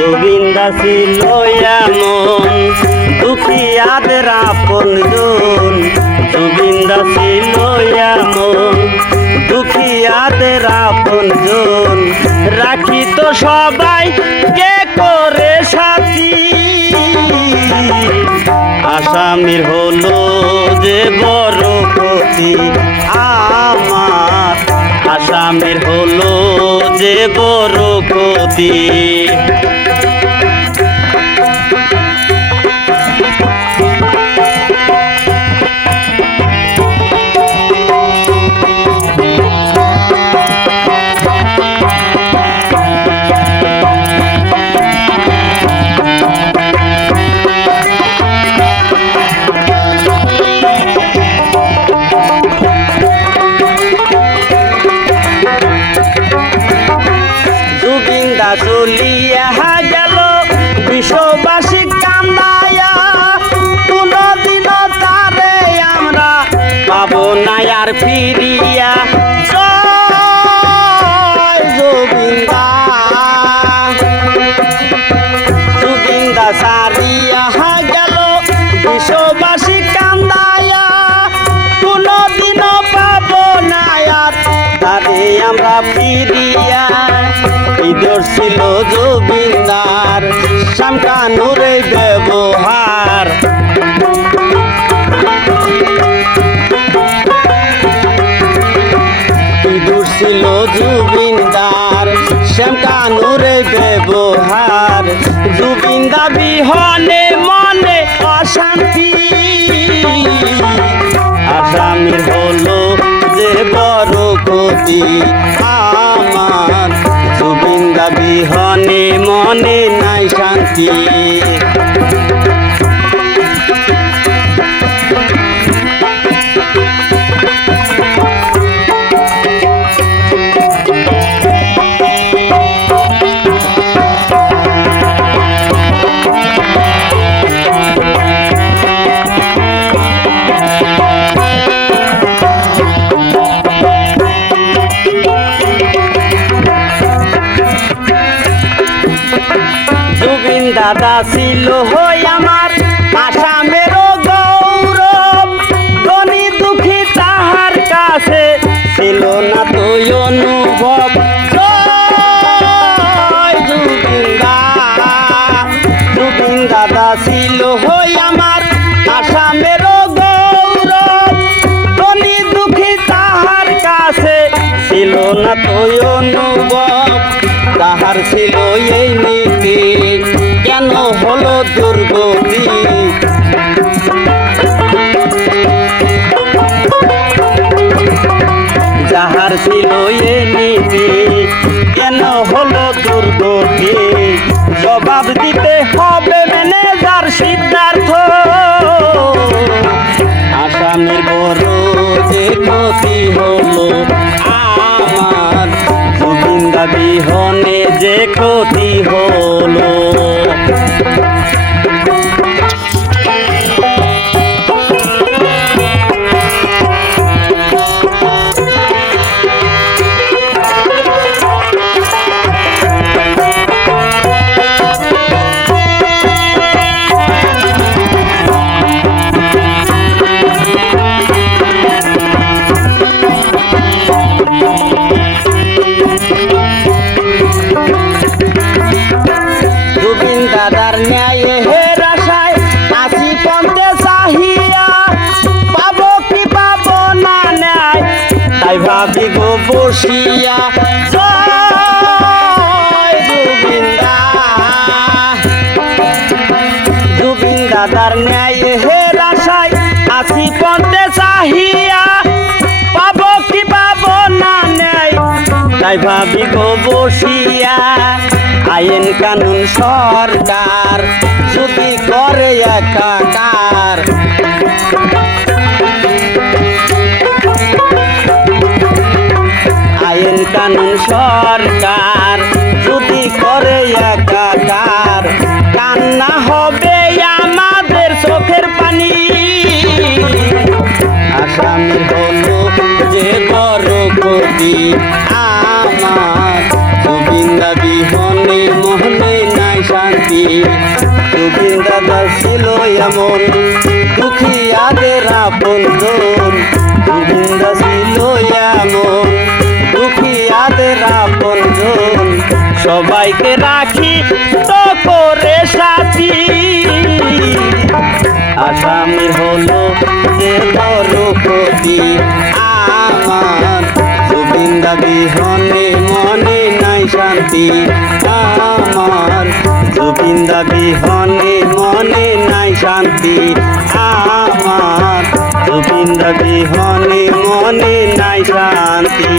গোবিন্দা ছিল এমন দুঃখিয়াদের আপনজন, গোবিন্দা ছিল এমন দুঃখিয়াদের আপনজন, রাখিত সবাই কে করে সাথী। আসামির হলো যে বড় ক্ষতি আমার, আসামির হলো যে বড় ক্ষতি। চলিয়া গেল বিশ্ববাসী কান্দায়া, কোনদিন তারে আমরা পাবো না আর ফিরিয়া। জয় গোবিন্দা, গোবিন্দা সারিয়া গেল বিশ্ববাসী কান্দায়া, কোনদিন পাবো না আর তারে আমরা ফিরিয়া। ঈদর ছিল গোবিন্দার শামকানুর ব্যবহার, ঈদর ছিল গোবিন্দার শামকানুর ব্যবহার। গোবিন্দা বিহনে মনে অশান্তি, আসামির হলো যে বড় ক্ষতি আমার, গোবিন্দা বিহনে মনে নাই শান্তি। দাদা ছিল হই আমার আসামের গৌরব, ধনী দুঃখী তাহার কাছে ছিল না তো অনুভব। গোবিন্দা, গোবিন্দা দাদা ছিল হই আমার আসামের গৌরব, ধনী দুঃখী তাহার কাছে ছিল না তো অনুভব। তাহার ছিল এই নীতি, কেন হলো দুর্গতি? যাহার ছিল এই নীতি, কেন হলো দুর্গতি? জবাব দিতে হবে ম্যানেজার সিদ্ধার্থ, আসামির বড় যে ক্ষতি হলো আমার, গোবিন্দা বিহনে যে ক্ষতি হলো। দাদার ন্যায় হের আশায় আসি পন্থে চাহিয়া, পাবো কি পাবো না ন্যায় তাই ভাবি গো বসিয়া। জয় গোবিন্দা, গোবিন্দা দাদার ন্যায় হের আশায় আসি পন্থে চাহিয়া, পাবো কি পাবো না ন্যায় তাই ভাবি গো বসিয়া। আইন কানুন সরকার যদি করে একাকার, আইন কানুন সরকার যদি করে একাকার, কান্না হবে আমাদের চোখের পানি। আসামির হলো যে বড় ক্ষতি আমার, গোবিন্দা বিহনে মোহনে নাই। জুবিন দাদা ছিল এমন দুঃখিয়াদের আপনজন, জুবিন দা ছিল এমন দুঃখিয়াদের আপনজন। সবাইকে রাখি তো করে সাথী, আসামির হলো যে বড় ক্ষতি আমার। জুবিন দা বিহনে মনে নাই শান্তি আমার, জুবিন দা বিহনে মনে নাই শান্তি আমার, জুবিন দা বিহনে মনে নাই শান্তি।